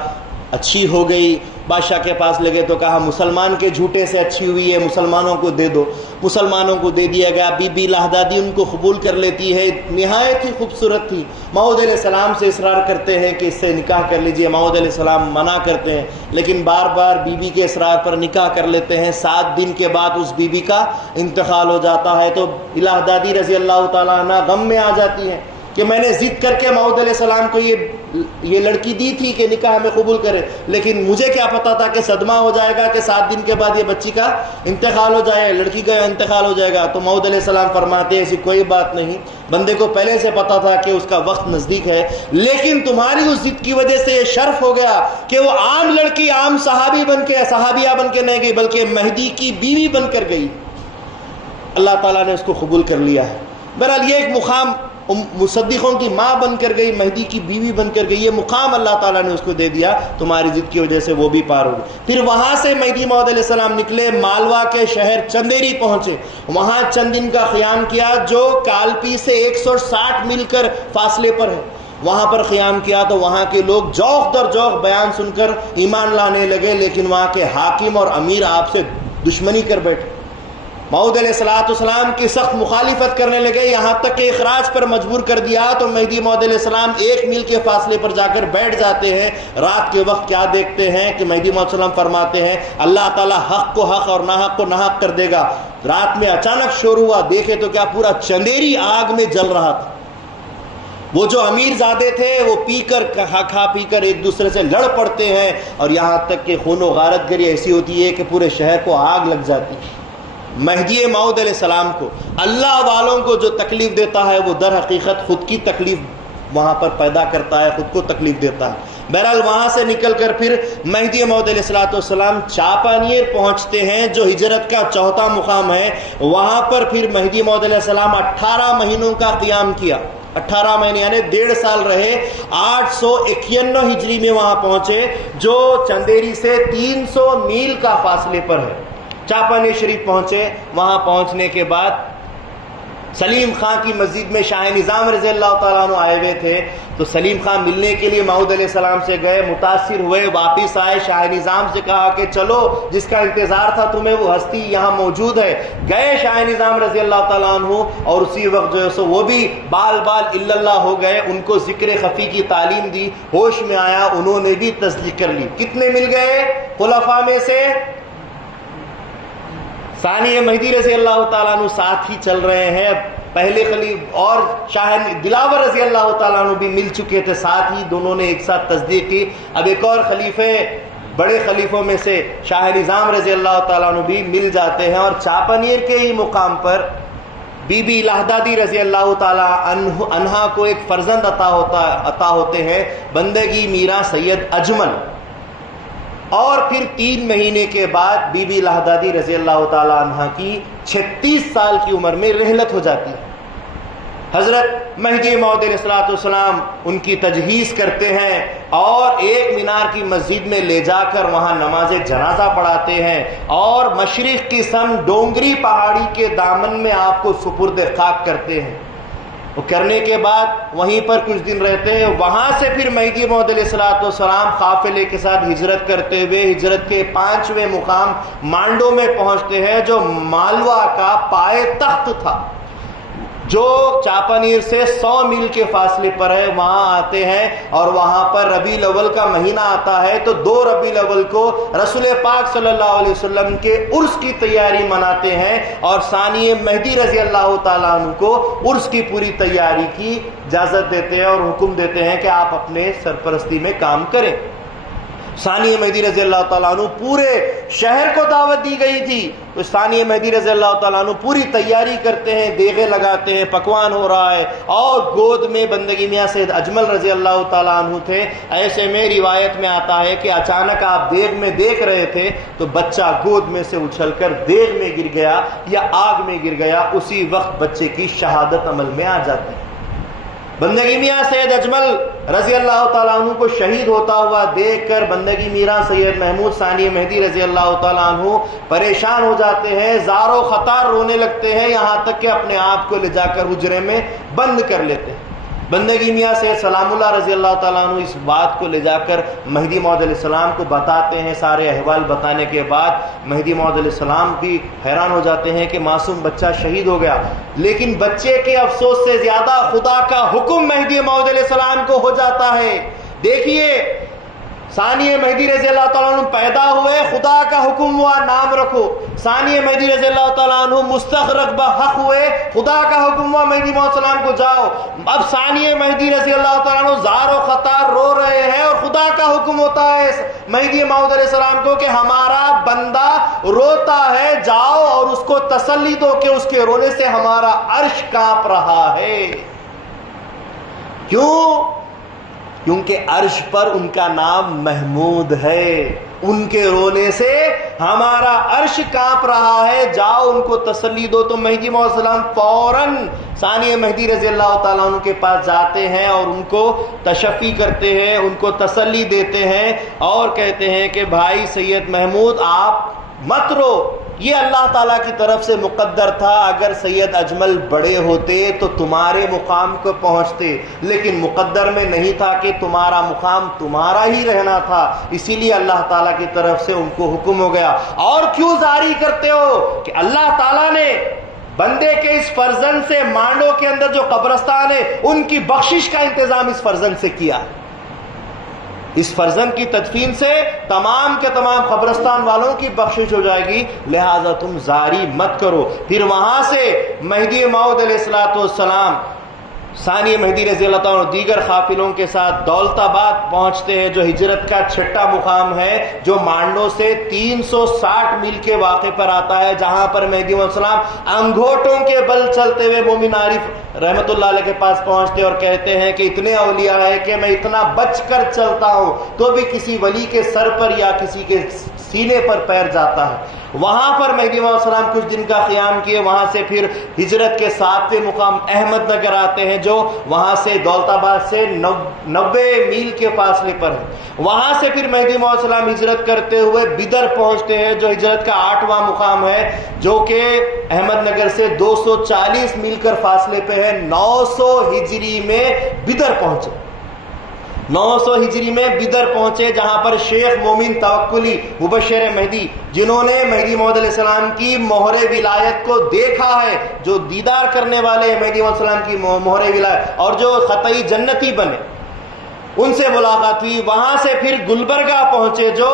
اچھی ہو گئی. بادشاہ کے پاس لگے تو کہا مسلمان کے جھوٹے سے اچھی ہوئی ہے، مسلمانوں کو دے دو. مسلمانوں کو دے دیا گیا. بی بی لہدادی ان کو قبول کر لیتی ہے. نہایت ہی خوبصورت تھی. موعود علیہ السلام سے اصرار کرتے ہیں کہ اس سے نکاح کر لیجئے. موعود علیہ السلام منع کرتے ہیں، لیکن بار بار بی بی کے اصرار پر نکاح کر لیتے ہیں. 7 دن کے بعد اس بی بی کا انتقال ہو جاتا ہے. تو لہدادی رضی اللہ تعالیٰ عنہ غم میں آ جاتی ہیں کہ میں نے ضد کر کے موعود علیہ السلام کو یہ لڑکی دی تھی کہ نکاح میں قبول کرے، لیکن مجھے کیا پتا تھا کہ صدمہ ہو جائے گا کہ 7 دن کے بعد یہ بچی کا انتقال ہو جائے، لڑکی کا انتقال ہو جائے گا۔ تو موعود علیہ السلام فرماتے ہیں ایسی کوئی بات نہیں، بندے کو پہلے سے پتا تھا کہ اس کا وقت نزدیک ہے، لیکن تمہاری اس ضد کی وجہ سے یہ شرف ہو گیا کہ وہ عام لڑکی عام صحابیہ بن کے نہیں گئی، بلکہ مہدی کی بیوی بن کر گئی۔ اللہ تعالیٰ نے اس کو قبول کر لیا ہے۔ بہرحال یہ ایک مقام، مصدقوں کی ماں بن کر گئی، مہدی کی بیوی بن کر گئی، یہ مقام اللہ تعالیٰ نے اس کو دے دیا، تمہاری ضد کی وجہ سے وہ بھی پار ہو گئی۔ پھر وہاں سے مہدی موعود علیہ السلام نکلے، مالوا کے شہر چندیری پہنچے، وہاں چند دن کا قیام کیا، جو کالپی سے 160 میل کر فاصلے پر ہے۔ وہاں پر قیام کیا تو وہاں کے لوگ جوق در جوق بیان سن کر ایمان لانے لگے، لیکن وہاں کے حاکم اور امیر آپ سے دشمنی کر بیٹھے، موعود علیہ السلام کی سخت مخالفت کرنے لگے، یہاں تک کہ اخراج پر مجبور کر دیا۔ تو مہدی موعود علیہ السلام 1 میل کے فاصلے پر جا کر بیٹھ جاتے ہیں۔ رات کے وقت کیا دیکھتے ہیں کہ مہدی موعود علیہ السلام فرماتے ہیں اللہ تعالیٰ حق کو حق اور ناحق کو ناحق کر دے گا۔ رات میں اچانک شور ہوا، دیکھے تو کیا پورا چندیری آگ میں جل رہا تھا۔ وہ جو امیر زادے تھے وہ پی کر کھا پی کر ایک دوسرے سے لڑ پڑتے ہیں، اور یہاں تک کہ خون و غارت گری ایسی ہوتی ہے کہ پورے شہر کو آگ لگ جاتی ہے۔ مہدی موعود علیہ السلام کو، اللہ والوں کو جو تکلیف دیتا ہے وہ در حقیقت خود کی تکلیف وہاں پر پیدا کرتا ہے، خود کو تکلیف دیتا ہے۔ بہرحال وہاں سے نکل کر پھر مہدی موعود علیہ السلام چاپانیر پہنچتے ہیں، جو ہجرت کا 4تھا مقام ہے۔ وہاں پر پھر مہدی موعود علیہ السلام 18 مہینوں کا قیام کیا، 18 مہینے یعنی 1.5 سال رہے۔ 891 ہجری میں وہاں پہنچے، جو چندیری سے 300 میل کا فاصلے پر ہے۔ چاپانیر شریف پہنچے، وہاں پہنچنے کے بعد سلیم خان کی مسجد میں شاہ نظام رضی اللہ تعالیٰ عنہ آئے ہوئے تھے، تو سلیم خان ملنے کے لیے موعود علیہ السلام سے گئے، متاثر ہوئے، واپس آئے، شاہ نظام سے کہا کہ چلو جس کا انتظار تھا تمہیں وہ ہستی یہاں موجود ہے۔ گئے شاہ نظام رضی اللہ تعالیٰ عنہ، اور اسی وقت جو ہے سو وہ بھی بال الا اللہ ہو گئے، ان کو ذکر خفی کی تعلیم دی، ہوش میں آیا، انہوں نے بھی تصدیق کر لی۔ کتنے مل گئے خلفاء میں سے؟ ثانی مہدی رضی اللہ تعالیٰ عنہ ساتھ ہی چل رہے ہیں، پہلے خلیف اور شاہ دلاور رضی اللہ تعالیٰ عنہ بھی مل چکے تھے، ساتھ ہی دونوں نے ایک ساتھ تصدیق کی۔ اب ایک اور خلیفے، بڑے خلیفوں میں سے شاہ نظام رضی اللہ تعالیٰ عنہ بھی مل جاتے ہیں، اور چاپانیر کے ہی مقام پر بی بی لہدادی رضی اللہ تعالیٰ عنہا کو ایک فرزند عطا ہوتے ہیں، بندگی میرا سید اجمل۔ اور پھر 3 مہینے کے بعد بی بی لہدادی رضی اللہ تعالی عنہ کی 36 سال کی عمر میں رحلت ہو جاتی ہے۔ حضرت مہدی موعود علیہ السلام ان کی تجہیز کرتے ہیں، اور ایک مینار کی مسجد میں لے جا کر وہاں نماز جنازہ پڑھاتے ہیں، اور مشرق کی سمت ڈونگری پہاڑی کے دامن میں آپ کو سپرد خاک کرتے ہیں۔ وہ کرنے کے بعد وہیں پر کچھ دن رہتے ہیں، وہاں سے پھر مہدی موعود علیہ السلام قافلے کے ساتھ ہجرت کرتے ہوئے ہجرت کے 5ویں مقام مانڈو میں پہنچتے ہیں، جو مالوا کا پائے تخت تھا، جو چاپانیر سے 100 میل کے فاصلے پر ہے۔ وہاں آتے ہیں، اور وہاں پر ربیع الاول کا مہینہ آتا ہے، تو 2 ربیع الاول کو رسول پاک صلی اللہ علیہ وسلم کے عرس کی تیاری مناتے ہیں، اور ثانی مہدی رضی اللہ تعالیٰ عنہ کو عرس کی پوری تیاری کی اجازت دیتے ہیں، اور حکم دیتے ہیں کہ آپ اپنے سرپرستی میں کام کریں۔ ثانی مہدی رضی اللہ تعالیٰ عنہ، پورے شہر کو دعوت دی گئی تھی، تو ثانی مہدی رضی اللہ تعالیٰ عنہ پوری تیاری کرتے ہیں، دیگیں لگاتے ہیں، پکوان ہو رہا ہے، اور گود میں بندگی میاں سید اجمل رضی اللہ تعالیٰ عنہ تھے۔ ایسے میں روایت میں آتا ہے کہ اچانک آپ دیگ میں دیکھ رہے تھے تو بچہ گود میں سے اچھل کر دیگ میں گر گیا یا آگ میں گر گیا، اسی وقت بچے کی شہادت عمل میں آ جاتی ہے۔ بندگی میاں سید اجمل رضی اللہ تعالیٰ عنہ کو شہید ہوتا ہوا دیکھ کر بندگی میاں سید محمود ثانی مہدی رضی اللہ تعالیٰ عنہ پریشان ہو جاتے ہیں، زار و خطار رونے لگتے ہیں، یہاں تک کہ اپنے آپ کو لے جا کر حجرے میں بند کر لیتے ہیں۔ بندگی میاں سید سلام اللہ رضی اللہ تعالیٰ عنہ اس بات کو لے جا کر مہدی موعود علیہ السلام کو بتاتے ہیں۔ سارے احوال بتانے کے بعد مہدی موعود علیہ السلام بھی حیران ہو جاتے ہیں کہ معصوم بچہ شہید ہو گیا، لیکن بچے کے افسوس سے زیادہ خدا کا حکم مہدی موعود علیہ السلام کو ہو جاتا ہے۔ دیکھیے ثانی مہدی رضی اللہ تعالیٰ عنہ پیدا ہوئے، خدا کا حکم ہوا نام رکھو۔ ثانی مہدی رضی اللہ تعالیٰ عنہ مستخرج بحق ہوئے، خدا کا حکم ہوا مہدی موعود علیہ السلام کو جاؤ۔ اب ثانی مہدی رضی اللہ تعالیٰ عنہ زار و خطار رو رہے ہیں، اور خدا کا حکم ہوتا ہے مہدی موعود علیہ السلام کو کہ ہمارا بندہ روتا ہے، جاؤ اور اس کو تسلی دو کہ اس کے رونے سے ہمارا عرش کانپ رہا ہے۔ کیوں؟ کیونکہ عرش پر ان کا نام محمود ہے، ان کے رونے سے ہمارا عرش کانپ رہا ہے، جاؤ ان کو تسلی دو۔ تو مہدی موعود علیہ السلام فوراً ثانی مہدی رضی اللہ تعالیٰ عنہ کے پاس جاتے ہیں اور ان کو تشفی کرتے ہیں، ان کو تسلی دیتے ہیں اور کہتے ہیں کہ بھائی سید محمود آپ مت رو، یہ اللہ تعالیٰ کی طرف سے مقدر تھا، اگر سید اجمل بڑے ہوتے تو تمہارے مقام کو پہنچتے، لیکن مقدر میں نہیں تھا کہ تمہارا مقام تمہارا ہی رہنا تھا، اسی لیے اللہ تعالیٰ کی طرف سے ان کو حکم ہو گیا۔ اور کیوں زاری کرتے ہو کہ اللہ تعالیٰ نے بندے کے اس فرزند سے مانڈو کے اندر جو قبرستان ہے ان کی بخشش کا انتظام اس فرزند سے کیا، اس فرزند کی تدفین سے تمام کے تمام قبرستان والوں کی بخشش ہو جائے گی، لہذا تم زاری مت کرو۔ پھر وہاں سے مہدی موعود علیہ السلام ثانی مہدی رضی اللہ تعالیٰ عنہ دیگر قافلوں کے ساتھ دولت آباد پہنچتے ہیں، جو ہجرت کا چھٹا مقام ہے، جو مانڈو سے 360 میل کے واقع پر آتا ہے، جہاں پر مہدی علیہ السلام انگوٹھوں کے بل چلتے ہوئے مومن عارف رحمت اللہ علیہ کے پاس پہنچتے اور کہتے ہیں کہ اتنے اولیاء ہیں کہ میں اتنا بچ کر چلتا ہوں تو بھی کسی ولی کے سر پر یا کسی کے سینے پر پیر جاتا ہے۔ وہاں پر مہدی علیہ السلام کچھ دن کا قیام کیے، وہاں سے پھر ہجرت کے 7ویں مقام احمد نگر آتے ہیں، جو وہاں سے دولت آباد سے 90 میل کے فاصلے پر ہے۔ وہاں سے پھر مہدی علیہ السلام ہجرت کرتے ہوئے بدر پہنچتے ہیں، جو ہجرت کا 8واں مقام ہے، جو کہ احمد نگر سے 240 میل کر فاصلے پہ ہے۔ 900 ہجری میں بدر پہنچے، 900 ہجری میں بدر پہنچے، جہاں پر شیخ مومن توکلی مبشر مہدی، جنہوں نے مہدی موعود علیہ السلام کی مہر ولایت کو دیکھا ہے، جو دیدار کرنے والے ہیں مہدی موعود علیہ السلام کی مہر ولایت، اور جو قطعی جنتی بنے، ان سے ملاقات ہوئی۔ وہاں سے پھر گلبرگہ پہنچے، جو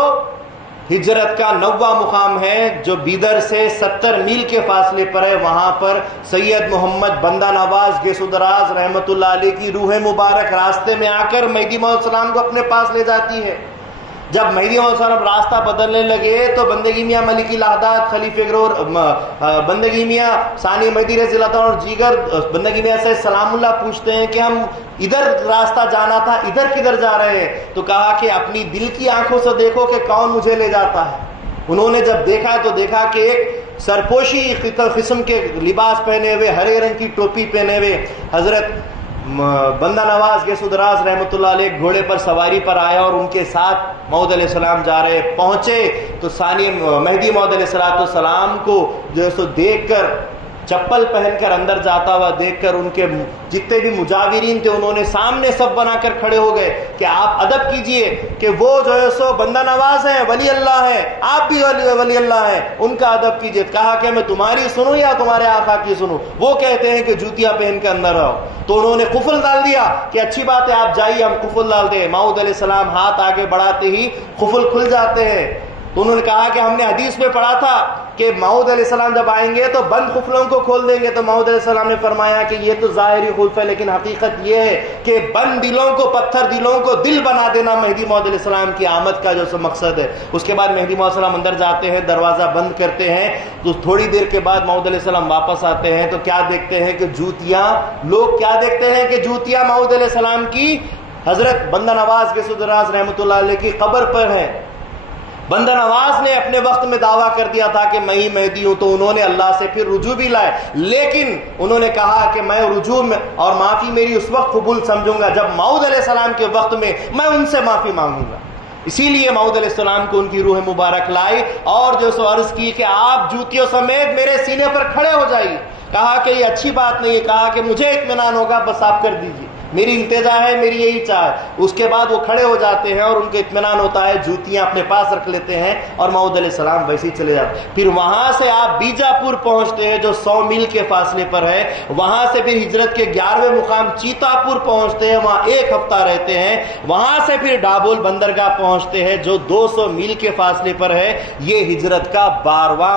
ہجرت کا 9واں مقام ہے، جو بیدر سے 70 میل کے فاصلے پر ہے۔ وہاں پر سید محمد بندہ نواز گیس و دراز رحمت اللہ علیہ کی روح مبارک راستے میں آ کر مہدی موعود علیہ السلام کو اپنے پاس لے جاتی ہے۔ جب مہدی موعود علیہ السلام راستہ بدلنے لگے تو بندگی میاں ملک الہداد خلیفہ گرور بندگی میاں ثانی مہدی رضی اللہ تعالیٰ اور دیگر بندگی میاں سے سلام اللہ پوچھتے ہیں کہ ہم ادھر راستہ جانا تھا، ادھر کدھر جا رہے ہیں؟ تو کہا کہ اپنی دل کی آنکھوں سے دیکھو کہ کون مجھے لے جاتا ہے۔ انہوں نے جب دیکھا تو دیکھا کہ ایک سرپوشی قسم کے لباس پہنے ہوئے، ہرے رنگ کی ٹوپی پہنے ہوئے حضرت بندہ نواز گیس و دراز رحمت اللہ علیہ گھوڑے پر سواری پر آیا، اور ان کے ساتھ موعود علیہ السلام جا رہے پہنچے تو ثانی مہدی موعود علیہ السلام کو جو ہے سو دیکھ کر، چپل پہن کر اندر جاتا ہوا دیکھ کر، ان کے جتنے بھی مجاورین تھے انہوں نے سامنے سب بنا کر کھڑے ہو گئے کہ آپ ادب کیجئے کہ وہ جو ہے سو بندہ نواز ہیں، ولی اللہ ہیں، آپ بھی ولی اللہ ہیں، ان کا ادب کیجئے۔ کہا کہ میں تمہاری سنوں یا تمہارے آقا کی سنوں؟ وہ کہتے ہیں کہ جوتیاں پہن کے اندر آؤ۔ تو انہوں نے قفل ڈال دیا کہ اچھی بات ہے آپ جائیے، ہم قفل ڈال دیں۔ موعود علیہ السلام ہاتھ آگے بڑھاتے ہی قفل کھل جاتے ہیں۔ تو انہوں نے کہا کہ ہم نے حدیث میں پڑھا تھا کہ موعود علیہ السلام جب آئیں گے تو بند قفلوں کو کھول دیں گے۔ تو موعود علیہ السلام نے فرمایا کہ یہ تو ظاہری خلف ہے، لیکن حقیقت یہ ہے کہ بند دلوں کو، پتھر دلوں کو دل بنا دینا مہدی موعود علیہ السلام کی آمد کا جو مقصد ہے۔ اس کے بعد مہدی موعود علیہ السلام اندر جاتے ہیں، دروازہ بند کرتے ہیں، تو تھوڑی دیر کے بعد موعود علیہ السلام واپس آتے ہیں تو کیا دیکھتے ہیں کہ جوتیاں، لوگ کیا دیکھتے ہیں کہ جوتیاں موعود علیہ السلام کی حضرت بندہ نواز گیس و دراز رحمۃ اللہ علیہ کی قبر پر ہیں۔ بندہ نواز نے اپنے وقت میں دعویٰ کر دیا تھا کہ میں ہی مہدی ہوں، تو انہوں نے اللہ سے پھر رجوع بھی لائے، لیکن انہوں نے کہا کہ میں رجوع میں اور معافی میری اس وقت قبول سمجھوں گا جب موعود علیہ السلام کے وقت میں میں ان سے معافی مانگوں گا۔ اسی لیے موعود علیہ السلام کو ان کی روح مبارک لائی اور جو سو عرض کی کہ آپ جوتیوں سمیت میرے سینے پر کھڑے ہو جائیے۔ کہا کہ یہ اچھی بات نہیں ہے، کہا کہ مجھے اطمینان ہوگا، بس آپ کر دیجیے۔ میری التجا ہے، میری یہی چاہ ہے۔ اس کے بعد وہ کھڑے ہو جاتے ہیں اور ان کو اطمینان ہوتا ہے، جوتیاں اپنے پاس رکھ لیتے ہیں اور موعود علیہ السلام ویسے ہی چلے جاتے ہیں۔ پھر وہاں سے آپ بیجاپور پہنچتے ہیں جو 100 میل کے فاصلے پر ہے، وہاں سے پھر ہجرت کے 11ویں مقام چیتاپور پہنچتے ہیں، وہاں 1 ہفتہ رہتے ہیں، وہاں سے پھر ڈابول بندرگاہ پہنچتے ہیں جو 200 میل کے فاصلے پر ہے۔ یہ ہجرت کا 12واں